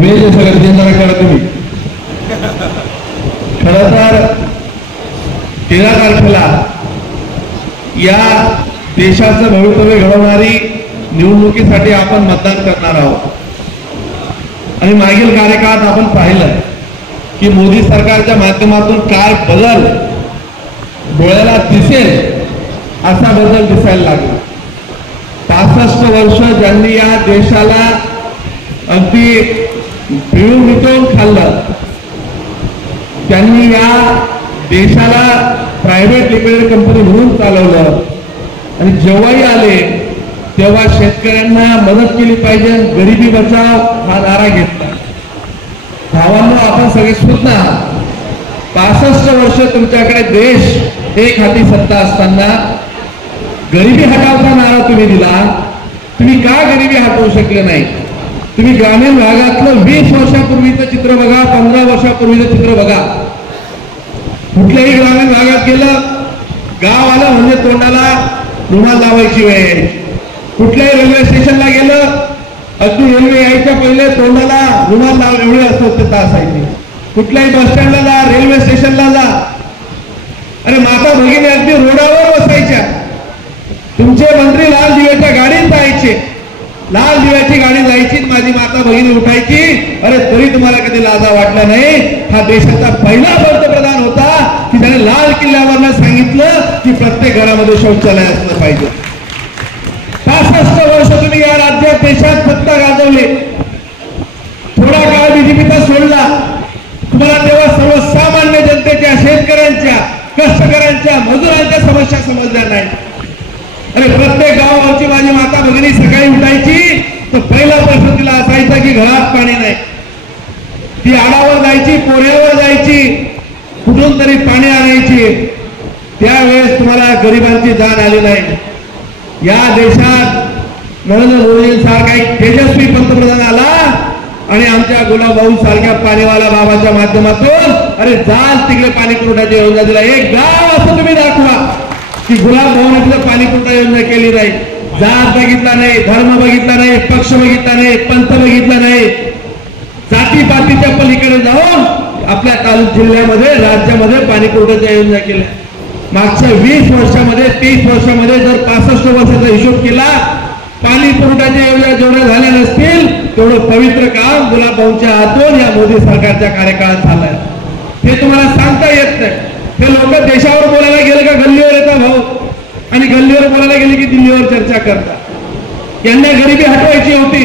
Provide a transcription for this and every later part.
Image सगळं जरा करा तुम्ही. खरं तर 13 तारखेला या देशाचं भवितव्य घडवणारी निवडणुकीसाठी आपण मतदान करणार आहोत. आणि मागील कार्यकाळात आपण पाहिलं की मोदी सरकारच्या माध्यमातून काय बदल डोळ्याला दिसेल असा बदल दिसायला लागला. 65 वर्ष ज्यांनी या देशाला अगदी पिळून मिटवून खाल्लं, त्यांनी या देशाला प्रायव्हेट लिमिटेड कंपनी म्हणून चालवलं आणि जेव्हाही आले तेव्हा शेतकऱ्यांना मदत केली पाहिजे, गरिबी बचाव हा नारा घेतला. भावांनो, आपण सगळे सुद्धा 65 वर्ष तुमच्याकडे देश एक हाती सत्ता असताना गरिबी हटावचा नारा तुम्ही दिला. तुम्ही का गरिबी हटवू शकले नाही? तुम्ही ग्रामीण भागातलं 20 वर्षापूर्वीचं चित्र बघा, 15 वर्षापूर्वीचं चित्र बघा. कुठल्याही ग्रामीण भागात गेलं, गाव आलं म्हणजे तोंडाला रुमाल लावायची वेळ. कुठल्याही रेल्वे स्टेशनला गेलं, अगदी रेल्वे यायच्या पहिले तोंडाला रुमाल लावून एवढी अस्वस्थता असायची. कुठल्याही बस स्टँडला जा, रेल्वे स्टेशनला जा, अरे माता भगिनी अगदी रोडावर बसायच्या. तुमचे मंत्री लाल दिव्याच्या गाडीत जायचे, लाल दिव्याची गाडी जायची, माझी माता भगिनी उठायची. अरे तरी तुम्हाला कधी लाजा वाटला नाही? हा देशाचा पहिला पंतप्रधान होता की त्याने लाल किल्ल्यावरनं सांगितलं की प्रत्येक घरामध्ये शौचालय असलं पाहिजे. 65 वर्ष तुम्ही या राज्यात देशात सत्ता गाजवली. थोडा काळ बीजेपीचा सोडला, तुम्हाला तेव्हा सर्वसामान्य जनतेच्या, शेतकऱ्यांच्या, कष्टकऱ्यांच्या, मजुरांच्या समस्या समजल्या नाही. अरे प्रत्येक गावावरची माझी माता भगिनी सकाळी उठायची तर पहिला प्रश्न तिला असायचा की घरात पाणी नाही. ती आडावर जायची, पोऱ्यावर जायची, कुठून तरी पाणी आणायची. त्यावेळेस तुम्हाला गरिबांची जाण आली नाही. या देशात नरेंद्र मोदींसारखा एक तेजस्वी पंतप्रधान आला आणि आमच्या गुलाबभाऊ सारख्या पाणीवाला बाबाच्या माध्यमातून अरे जाल तिकडे पाणी पुरवठ्याची योजना दिला. एक गाव असं तुम्ही दाखवा की गुलाबभाऊने तिथं पाणी पुरवठा योजना केली नाही. जात बघितला नाही, धर्म बघितला नाही, पक्ष बघितला नाही, पंथ बघितला नाही. जातीपातीच्या पलीकडे जाऊन आपल्या जिल्ह्यामध्ये, राज्यामध्ये पाणी पुरवठ्याच्या योजना केल्या. मागच्या 20 वर्षामध्ये, 30 वर्षामध्ये जर 65 वर्षाचा हिशोब केला, पाणी पुरवठ्याच्या योजना जेवढ्या झाल्या नसतील तेवढं पवित्र काम गुलाबभाऊंच्या हातून या मोदी सरकारच्या कार्यकाळात झालंय. हे तुम्हाला सांगता येत नाही. हे लोक देशावर बोलायला गेले का गल्लीवर येतात भाऊ, आणि गल्लीवर बोलायला गेले की दिल्लीवर चर्चा करतात. यांना गरिबी हटवायची होती,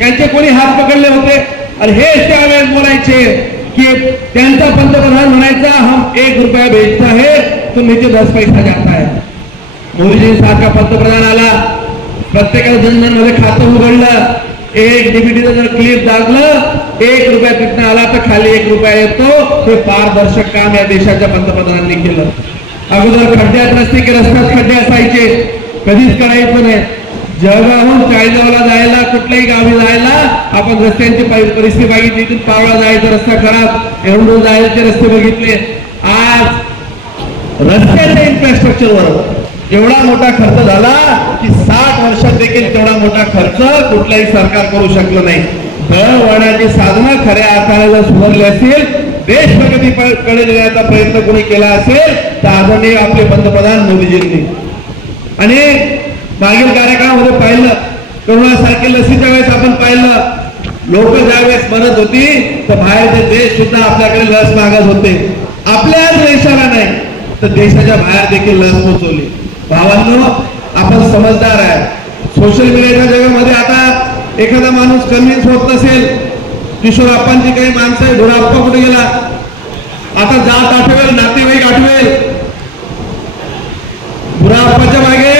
यांचे कोणी हात पकडले होते आणि हे त्यावेळेस बोलायचे की त्यांचा पंतप्रधान म्हणायचा हम 1 रुपया भेजता है तो नीचे 10 पैसा जाता है. मोदीजी सारखा पंतप्रधान आला, प्रत्येकाला जनधन मध्ये खातं उघडलं, एक डीबीटीचं जर क्लिप दाबलं 1 रुपया तिथनं आला तर खाली 1 रुपया येतो. हे पारदर्शक काम या देशाच्या पंतप्रधानांनी केलं. अगोदर खड्ड्यात रस्ते की रस्त्यात खड्डे असायचे, कधीच करायचं नाही. जळगावहून चाळीसगावला जायला, कुठल्याही गावी जायला आपण रस्त्यांची परिस्थिती बघितली. इथून पावळा जायचा रस्ता खराब, एवढून जायचे रस्ते बघितले. आज रस्त्याच्या इन्फ्रास्ट्रक्चरवर एवढा मोठा खर्च झाला की 60 वर्षात देखील तेवढा मोठा खर्च कुठलाही सरकार करू शकलं नाही. दळणवळणाची साधनं खऱ्या अर्थाने जर सुधारली असतील, देश प्रगतीकडे नेण्याचा प्रयत्न कोणी केला असेल तर आदरणीय आपले पंतप्रधान मोदीजींनी. आणि मागील कार्यकाळामध्ये पाहिलं, कोरोनासारख्या लसीच्या वेळेस आपण पाहिलं, लोक ज्यावेळेस मरत होती तर बाहेरचे देश सुद्धा आपल्याकडे लस मागत होते. आपल्याच देशाला नाही तर देशाच्या बाहेर देखील लस पोहोचवली. भावांनो, आपण समजदार आहे. सोशल मीडियाच्या जगामध्ये आता एखादा माणूस कन्व्हिन्स होत नसेल, किशोरप्पांची काही माणसं आहे, धुराप्पा कुठे गेला, आता जात आठवेल, नातेवाईक आठवेल. धुराप्पाच्या मागे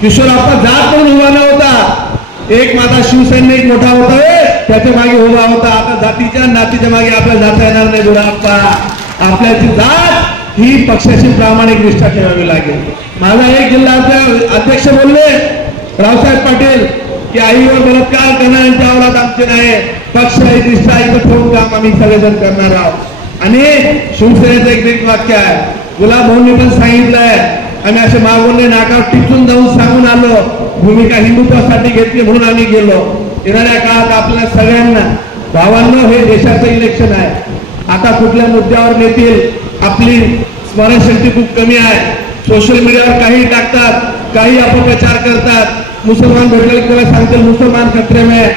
किशोरप्पा जात म्हणून उभा नव्हता, एक माझा शिवसैनिक मोठा होता त्याच्या मागे उभा होता. आता जातीच्या नातीच्या मागे आपल्याला जाता येणार नाही. धुराप्पा, आपल्याची जात ही पक्षाची प्रामाणिक निष्ठा ठेवावी लागेल. माझा एक जिल्हा अध्यक्ष बोलले, रावसाहेब पाटील, की आईवर बलात्कार करणाऱ्यांच्या औलाद आमचे नाही, पक्ष निष्ठा इथं ठेवून काम आम्ही सगळेजण करणार आहोत. आणि शिवसेनेचं एक वाक्य आहे, गुलाबभाऊंनी पण सांगितलंय, आम्ही असे मागून नाकावर टिचून जाऊन सांगून आलो, भूमिका हिंदुत्वासाठी घेतली म्हणून आम्ही गेलो. येणाऱ्या काळात आपल्या सगळ्यांना भावांनो, हे देशाचं इलेक्शन आहे. आता कुठल्या मुद्द्यावर नेतील, आपली स्मरणशक्ती खूप कमी आहे. सोशल मीडियावर काही टाकतात, काही अपप्रचार करतात. मुसलमान भेटला की त्याला सांगतील मुसलमान खतरे में है,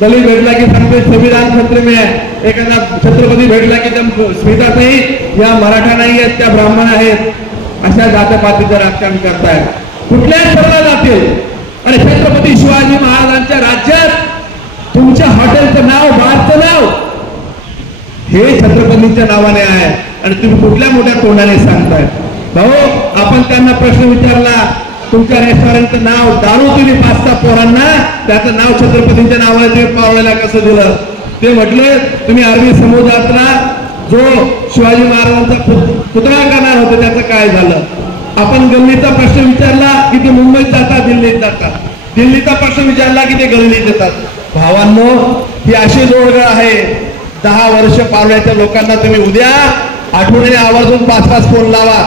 दलित भेटला की सांगते संविधान खतरे में है, एखादा छत्रपती भेटला की त्या स्मिता नाही, या मराठा नाही आहेत, त्या ब्राह्मण आहेत. अशा जातपातीचं राजकारण करतायत. कुठल्याही स्तराला जातील. आणि छत्रपती शिवाजी महाराजांच्या राज्यात तुमच्या हॉटेलचं नाव, बारचं नाव हे छत्रपतींच्या नावाने आहे. आणि तुम्ही कुठल्या मोठ्या तोंडाने सांगताय. भाऊ, आपण त्यांना प्रश्न विचारला, तुमच्या रेस्टॉरंटचं नाव दारू तुम्ही 5-6 पोरांना त्याचं नाव छत्रपतींच्या नावाने तुम्ही पावलेला कसं दिलं. ते म्हटलं तुम्ही अरबी समुद्रातला जो शिवाजी महाराजांचा पुतळा करणार होते त्याचं काय झालं. आपण गल्लीचा प्रश्न विचारला की ते मुंबईत जातात, दिल्लीत जातात. दिल्लीचा प्रश्न विचारला की ते गल्लीत येतात. भावांनो, ही अशी जोडगळ आहे. 10 वर्ष पारोळ्याच्या लोकांना तुम्ही उद्या आठवणीने आवर्जून 5-5 फोन लावा.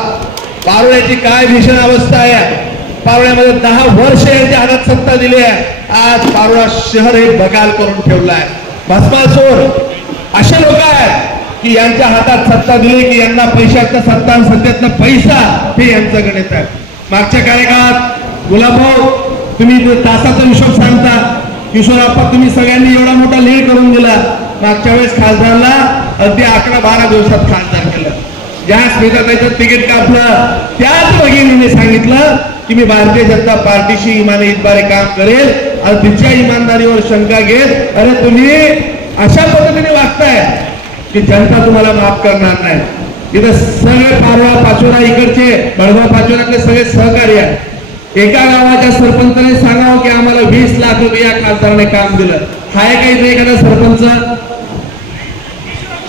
पारोळ्याची काय भीषण अवस्था आहे. पारोळ्यामध्ये 10 वर्ष यांच्या हातात सत्ता दिली आहे. आज पारोळा शहर हे बगाल करून ठेवलं आहे. भस्मासुर असे लोक आहेत की यांच्या हातात सत्ता दिली की यांना पैशाचा सत्ता आणि सत्तेतला पैसा हे यांचं गणित आहे. मागच्या कार्यकाळात गुलाबभाऊ तुम्ही तासाचा हिशोब सांगता, किशोरप्पा तुम्ही सगळ्यांनी एवढा मोठा लीड करून दिला. मागच्या वेळेस खासदारला अगदी 11-12 दिवसात खासदार केलं. ज्या स्मिताताईचं तिकीट कापलं त्याच भगिनीने सांगितलं की मी भारतीय जनता पार्टीशी इमाने इतबारे काम करेल आणि तिच्या इमानदारीवर शंका घेत. अरे तुम्ही अशा पद्धतीने वागताय की जनता तुम्हाला माफ करणार नाही. इथं सगळे पारोळा पाचोरा इकडचे बळगाव पाचोऱ्यातले सगळे सहकारी आहेत. एका गावाच्या सरपंचाने सांगावं की आम्हाला 20 लाख रुपये या खासदाराने काम दिलं. हाय काही एखादा सरपंच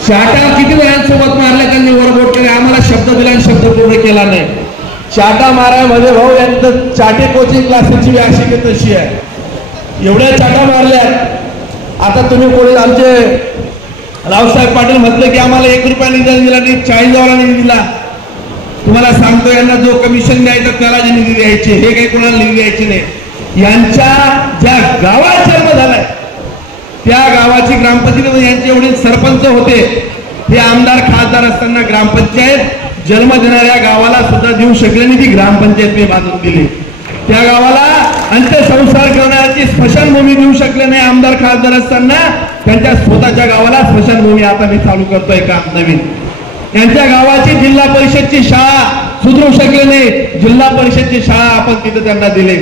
चाटा किती जणांसोबत मारले त्यांनी वरबोट केले, आम्हाला शब्द दिला आणि शब्द पूर्ण केला नाही. चाटा मारायमध्ये भाऊ यांचं चाटे कोचिंग क्लासेसची अशी की तशी आहे. एवढ्या चाटा मारल्या. आता तुम्ही कोणी आमचे रावसाहेब पाटील म्हटलं की आम्हाला 1 रुपया निधी दिला नाही, 40,000 निधी दिला. तुम्हाला सांगतो यांना जो कमिशन द्यायचं त्याला जे निधी द्यायचे, हे काही कोणाला निधी द्यायचे नाही. यांच्या ज्या गावात जन्म झालाय त्या गावाची ग्रामपंचायत यांचे एवढे सरपंच होते, हे आमदार खासदार असताना ग्रामपंचायत जन्म देणाऱ्या गावाला सुद्धा देऊ शकले नाही. ती ग्रामपंचायतने बांधून दिली. त्या गावाला अंत्यसंस्कार करण्याची स्मशानभूमी देऊ शकले नाही आमदार खासदार असताना. त्यांच्या स्वतःच्या गावाला स्मशानभूमी आता मी चालू करतोय काम नवीन. यांच्या गावाची जिल्हा परिषदची शाळा सुधरू शकले नाही, जिल्हा परिषदची शाळा आपण तिथे त्यांना दिली.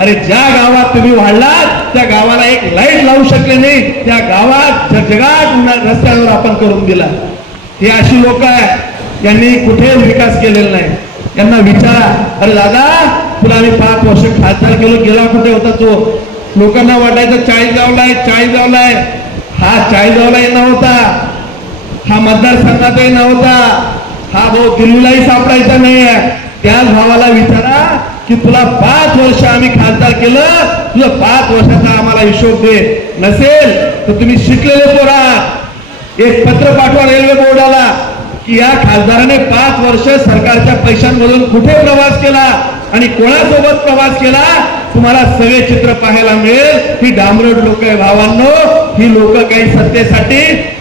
अरे ज्या गावात तुम्ही वाढलात त्या गावाला एक लाईट लावू शकले नाही, त्या गावात जगात रस्त्यावर आपण करून दिला. हे अशी लोक आहेत, यांनी कुठे विकास केलेला नाही. यांना विचारा, अरे दादा तुला आम्ही 5 वर्ष खासदार केलो, गेला कुठे होता तो. लोकांना वाटायचं 40 गावलाय. हा 40 गावलाही नव्हता, हा मतदारसंघातही नव्हता, हा भाऊ दिल्लीलाही सापडायचा नाहीये. त्याच भावाला विचारा की तुला 5 वर्ष आम्ही खासदार केलं, तुझं 5 वर्षाचा आम्हाला हिशोब दे. नसेल तर तुम्ही शिकलेले पोरा एक पत्र पाठवा रेल्वे बोर्डाला की या खासदाराने 5 वर्ष सरकारच्या पैशांमधून कुठे प्रवास केला आणि कोणासोबत प्रवास केला, तुम्हाला सगळे चित्र पाहायला मिळेल. ही डांबरट लोक आहे भावांनो. ही लोक काही सत्तेसाठी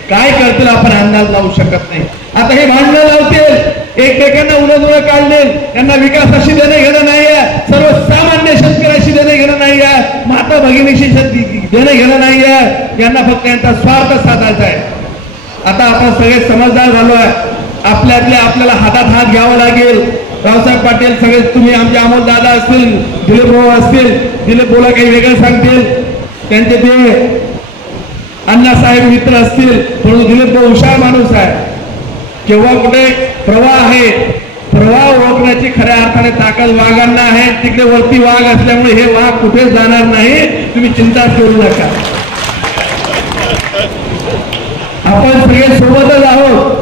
काय करतील आपण अंदाज लावू शकत नाही. आता हे भांडणं लावतील, एकमेकांना उन्हा काढतील. यांना विकासाशी देणं घेणं नाहीये, सर्वसामान्य शेतकऱ्याशी देणं घेणं नाहीये, माता भगिनीशी देणं घेणं नाहीये. यांना फक्त यांचा स्वार्थ साधायचा आहे. आता आपण सगळे समजदार झालो आहे. आपल्यातले आपल्याला हातात हात घ्यावा लागेल. रावसाहेब पाटील सगळे तुम्ही आमचे अमोल दादा असतील, दिलीप भाऊ असतील, दिलीप बोला काही वेगळं सांगतील, त्यांचे ते अण्णासाहेब मित्र असतील, म्हणून दिलीप भाऊ हुशार माणूस आहे. केव्हा कुठे प्रवाह आहे, प्रवाह ओळखण्याची खऱ्या अर्थाने ताकद वाघांना आहे. तिकडे वरती वाघ असल्यामुळे हे वाघ कुठेच जाणार नाही, तुम्ही चिंताच करू नका. आपण सगळे सोबतच आहोत.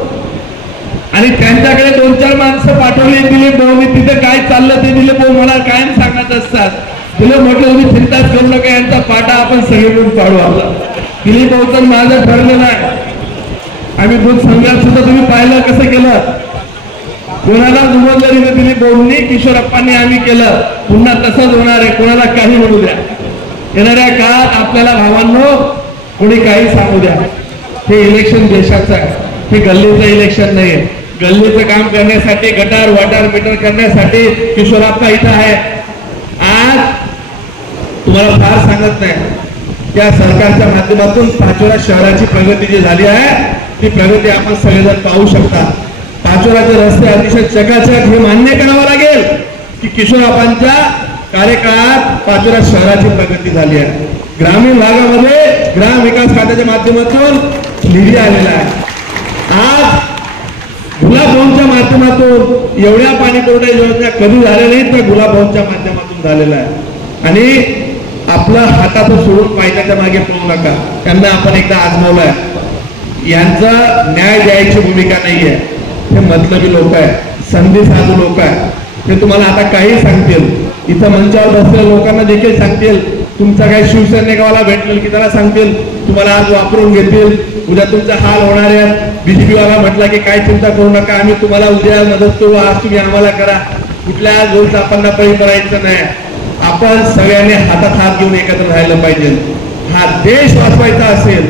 आणि त्यांच्याकडे 2-4 माणसं पाठवली दिलीप भाऊ, तिथे काय चाललं ते दिलीप भाऊ मला कायम सांगत असतात. दिलीप म्हटलं तुम्ही चिंताच करू नका, यांचा पाटा आपण सगळे मिळून पाडू. आपला दिलीप भाऊचं माझं ठरलेलं आहे. आम्ही दूध संघात सुद्धा तुम्ही पाहिलं कसं केलं, कोणाला दुमजलं दिलीप भाऊंनी, किशोरप्पांनी आम्ही केलं. पुन्हा तसंच होणार आहे. कोणाला काही म्हणू द्या, येणाऱ्या काळात आपल्याला भावांनो कोणी काही सांगू द्या, हे इलेक्शन देशाचं आहे, हे गल्लीचं इलेक्शन नाही. गल्लीचं काम करण्यासाठी, गटार वाटार मीटर करण्यासाठी किशोरप्पा इथं आहे. आज तुम्हाला फार सांगत नाही, या सरकारच्या माध्यमातून पाचोरा शहराची प्रगती जी झाली आहे ती प्रगती आपण सगळेजण पाहू शकता. पाचोराचे रस्ते अतिशय चकाचक, हे मान्य करावं लागेल की किशोरप्पांच्या कार्यकाळात पाचोरा शहराची प्रगती झाली आहे. ग्रामीण भागामध्ये ग्राम विकास खात्याच्या माध्यमातून निधी आलेला आहे. आज गुलाबभाऊंच्या माध्यमातून एवढ्या पाणी पुरवठा योजना कधी झाल्या नाहीत, त्या गुलाबभाऊंच्या माध्यमातून झालेला आहे. आणि आपलं हाताचं सोडून पाहिल्याच्या मागे पळू नका. त्यांना आपण एकदा आजमावलंय. यांचा न्याय द्यायची भूमिका नाहीये. हे मतलबी लोक आहे, संधी साधू लोक आहे. ते तुम्हाला आता काही सांगतील, इथं मंचावर बसलेल्या लोकांना देखील सांगतील. तुमचा काही शिवसैनिकावाला भेटतील की त्याला सांगतील तुम्हाला आज वापरून घेतील, उद्या तुमचा हाल होणार आहे. बीजेपी वाला म्हटला की काय चिंता करू नका, आम्ही तुम्हाला उद्या मदत करू, आज तुम्ही आम्हाला करा. कुठल्या गोष्ट आपण पळी करायचं नाही. आपण सगळ्यांनी हातात हात घेऊन एकत्र राहिलं पाहिजे. हा देश वाचवायचा असेल,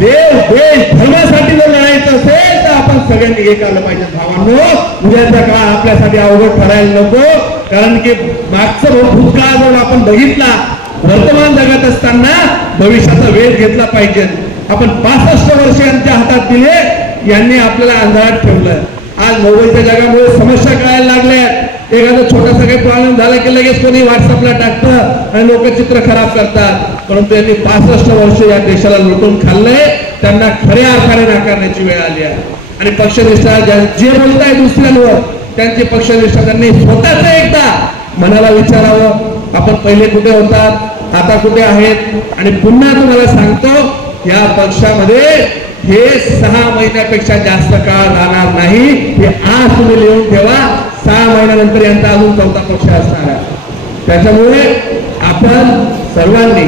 देश धर्मासाठी जर लढायचं असेल तर आपण सगळ्यांनी एक आलं पाहिजे. भावांनो, उद्याचा काळ आपल्यासाठी अवघड ठरायला नको. कारण की मागचं भूतकाळ जर आपण बघितला, वर्तमान जगात असताना भविष्याचा वेध घेतला पाहिजे. आपण 65 वर्ष यांच्या हातात दिले, यांनी आपल्याला अंधारात ठेवलं. आज मोबाईलच्या जगामुळे समस्या कळायला लागल्या. एखादा छोटासा काही प्रॉब्लेम झाला की लगेच कोणी व्हॉट्सअपला टाकतं आणि लोक चित्र खराब करतात. परंतु यांनी 65 वर्ष या देशाला लुटून खाल्लंय. त्यांना खऱ्या अर्थाने नाकारण्याची वेळ आली आहे. आणि पक्षनिष्ठा जे बोलताय दुसऱ्यांवर, त्यांची पक्षनिष्ठा त्यांनी स्वतःच एकदा मनाला विचारावं. आपण पहिले कुठे होतात, आता कुठे आहेत. आणि पुन्हा तुम्हाला सांगतो, या पक्षामध्ये हे 6 महिन्यापेक्षा जास्त काळ राहणार नाही. हे आज तुम्ही लिहून ठेवा. 6 महिन्यानंतर यांचा अजून 4था पक्ष असणार आहे. त्याच्यामुळे आपण सर्वांनी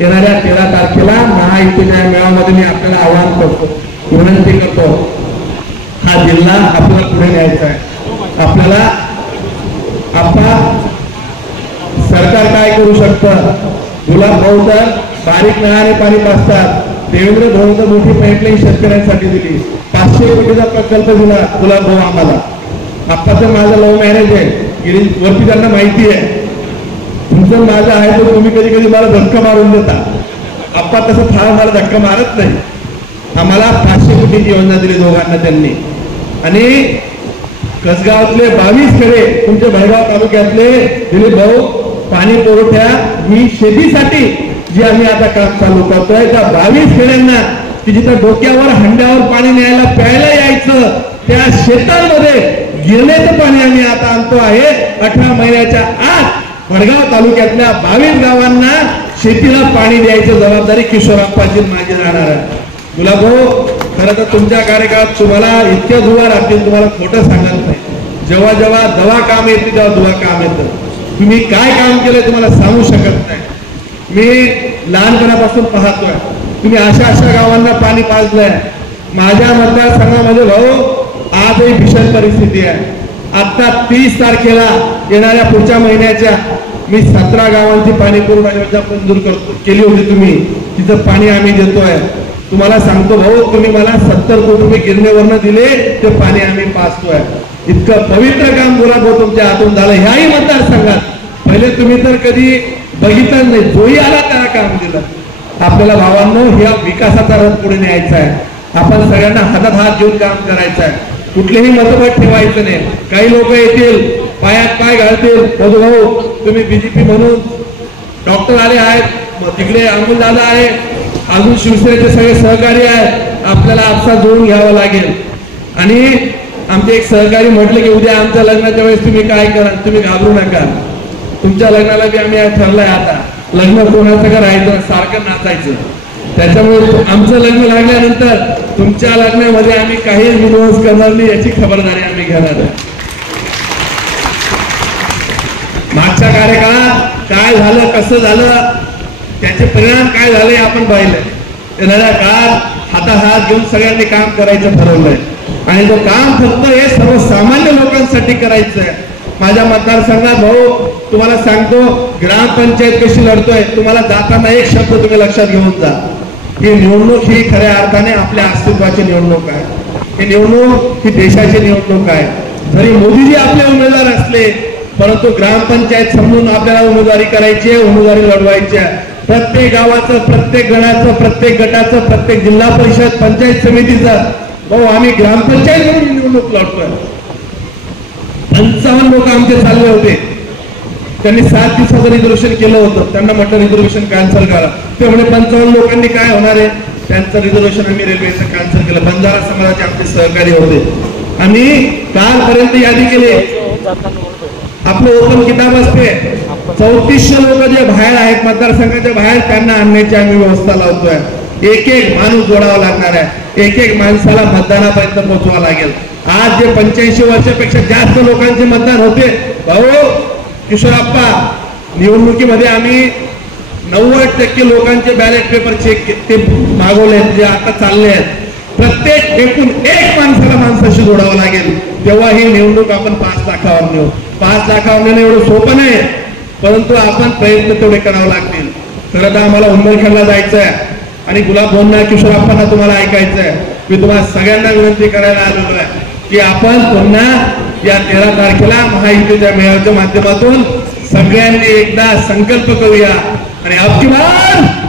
येणाऱ्या 13 तारखेला महायुती न्याय मेळाव्यामध्ये मी आपल्याला आवाहन करतो, विनंती करतो, हा जिल्हा आपल्याला पुढे न्यायचा आहे. आपल्याला सरकार काय करू शकतं? गुलाबभाऊ तर बारीक नळाने पाणी पाजतात. देवेंद्र फडणवीस मोठी पाईपलाईन शेतकऱ्यांसाठी दिली. 500 कोटीचा प्रकल्प दिला गुलाबभाऊ आम्हाला. आप्पाचं माझं लव्ह मॅरेज आहे, वरती त्यांना माहिती आहे. तुमचं माझं आहे तर तुम्ही कधी कधी मला धक्का मारून देता. आप्पा तसं फार मला धक्का मारत नाही. आम्हाला 500 कोटीची योजना दिली दोघांना त्यांनी. आणि कसगावातले 22 खेडे तुमच्या भडगाव तालुक्यातले दिलीप भाऊ पाणी पुरवठ्या मी शेतीसाठी जे आम्ही आता काम चालू करतोय, त्या 22 खेड्यांना की जिथं डोक्यावर हंड्यावर पाणी न्यायला प्यायला यायचं, त्या शेतांमध्ये गिरण्याचं पाणी आम्ही आता आणतो आहे. 18 महिन्याच्या आत भडगाव तालुक्यातल्या 22 गावांना शेतीला पाणी द्यायची जबाबदारी किशोरप्पाची माझी राहणार आहे. गुलाबभाऊ, खरं तर तुमच्या कार्यकाळात तुम्हाला इतक्या दुवा राहतील, तुम्हाला खोटं सांगत नाही. जेव्हा जेव्हा दवा काम येते तेव्हा दुवा काम येतं. तुम्ही काय काम केलंय तुम्हाला सांगू शकत नाही. मी लहानपणापासून पाहतोय तुम्ही अशा गावांना पाणी पाजलंय. माझ्या मतदारसंघामध्ये भाऊ आजही भीषण परिस्थिती आहे. आता 30 तारखेला येणाऱ्या पुढच्या महिन्याच्या मी 17 गावांची पाणी पुरवठा योजना मंजूर केली होती. तुम्ही तिथं पाणी आम्ही देतोय. तुम्हाला सांगतो भाऊ, तुम्ही मला 70 कोटी रुपये गिरणीवरनं दिले, ते पाणी आम्ही पाजतोय. इतकं पवित्र काम गुलाबभाऊ तुमच्या हातून झालं ह्याही मतदारसंघात. पहिले तुम्ही तर कधी बघितलं नाही, जोही आला त्याला काम दिलं. आपल्याला भावांनो, ह्या विकासाचा रथ पुढे न्यायचा आहे. आपण सगळ्यांना हातात हात घेऊन काम करायचं आहे. कुठलेही मतभेद ठेवायचं नाही. काही लोक येतील, पायात पाय घालतील, भाऊ तुम्ही बीजेपी म्हणून, डॉक्टर आले आहेत, तिकडे अमोल दादा आहे, अजून शिवसेनेचे सगळे सहकारी आहेत, आपल्याला आपसा जोडून घ्यावं लागेल. आणि आमचे एक सहकारी म्हटले की उद्या आमच्या लग्नाच्या वेळेस तुम्ही काय करा, तुम्ही घाबरू नका. तुमच्या लग्नाला बी आम्ही ठरलंय आता लग्न कोणाचं करायचं, सारखं नाचायचं. त्याच्यामुळे आमचं लग्न लागल्यानंतर तुमच्या लग्नामध्ये आम्ही काही विनोद करणार नाही, याची खबरदारी आम्ही घेणार आहे. मागच्या कार्यकाळात काय झालं, कसं झालं, त्याचे परिणाम काय झाले आपण पाहिले. येणाऱ्या काळात हातात घेऊन सगळ्यांनी काम करायचं ठरवलंय. आणि तो काम फक्त हे सर्वसामान्य लोकांसाठी करायचं आहे. माझ्या मतदारसंघात भाऊ तुम्हाला सांगतो, ग्रामपंचायत कशी लढतोय, तुम्हाला जाताना एक शब्द तुम्ही लक्षात घेऊन जा. ही निवडणूक ही खऱ्या अर्थाने आपल्या अस्तित्वाची निवडणूक आहे. ही निवडणूक ही देशाची निवडणूक आहे. जरी मोदीजी आपले उमेदवार असले परंतु ग्रामपंचायत समजून आपल्याला उमेदवारी करायची आहे, उमेदवारी लढवायची आहे. प्रत्येक गावाचं, प्रत्येक गणाचं, प्रत्येक गटाचं, प्रत्येक जिल्हा परिषद पंचायत समितीचं भाऊ आम्ही ग्रामपंचायत म्हणून निवडणूक लढतोय. 55 लोक आमचे चालले होते. त्यांनी 7 दिवसाचं रिझर्वेशन केलं होतं. त्यांना म्हटलं रिझर्वेशन कॅन्सल करा. ते म्हणजे 55 लोकांनी काय होणार आहे, त्यांचं रिझर्वेशन आम्ही रेल्वेचं कॅन्सल केलं. बंजारा समाजाचे आमचे सहकारी होते. आम्ही कालपर्यंत यादी केली. आपलं ओपन किताब असते. 3400 लोक जे बाहेर आहेत मतदारसंघाच्या बाहेर त्यांना आणण्याची आम्ही व्यवस्था लावतोय. एक एक माणूस जोडावा लागणार आहे. एक एक माणसाला मतदानापर्यंत पोहोचवा लागेल. आज जे 85 वर्षापेक्षा जास्त लोकांचे मतदान होते भाऊ किशोरप्पा, निवडणुकीमध्ये आम्ही 90% लोकांचे बॅलेट पेपर चेक ते मागवले जे आता चालले आहेत. प्रत्येक एकूण एक माणसाला माणसाशी जोडावं लागेल. तेव्हा ही निवडणूक आपण 5 लाखावर नेऊ. 5 लाखावर नेणं एवढं सोपं नाही, परंतु आपण प्रयत्न तेवढे करावे लागतील. खरं तर आम्हाला उंबरखेडला जायचं आहे आणि गुलाब भाऊंना किशोरप्पांना तुम्हाला ऐकायचं आहे. मी तुम्हाला सगळ्यांना विनंती करायला आलेलो आहे की आपण पुन्हा या 13 तारखेला महायुतीच्या मेळाव्याच्या माध्यमातून सगळ्यांनी एकदा संकल्प करूया आणि अबकी बार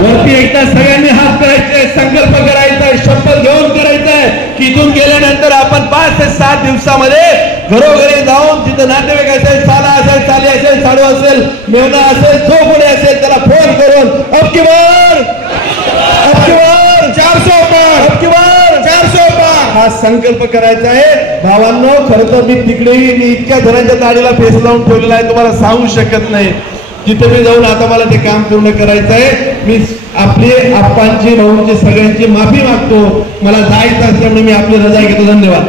वरती एकदा सगळ्यांनी हात करायचे, संकल्प करायचा, शपथ घेऊन करायचंय की इथून गेल्यानंतर आपण 5 ते 7 दिवसामध्ये घरोघरी जाऊन तिथं नातेवाईक असेल, साला असेल, साली असेल, साडू असेल, मेवना असेल, जो कोणी असेल त्याला फोन करून अबकी बार 400 पार, अबकी बार 400 पार हा संकल्प करायचा आहे. भावांनो, खरं तर मी तिकडेही मी इतक्या जणांच्या दाढीला फेस लावून ठेवलेला आहे तुम्हाला सांगू शकत नाही. जिथे मी जाऊन आता मला ते काम पूर्ण करायचं आहे. मी आपली आप्पांची, भाऊंची, सगळ्यांची माफी मागतो. मला जायचं असल्यामुळे मी आपली रजा घेतो. धन्यवाद.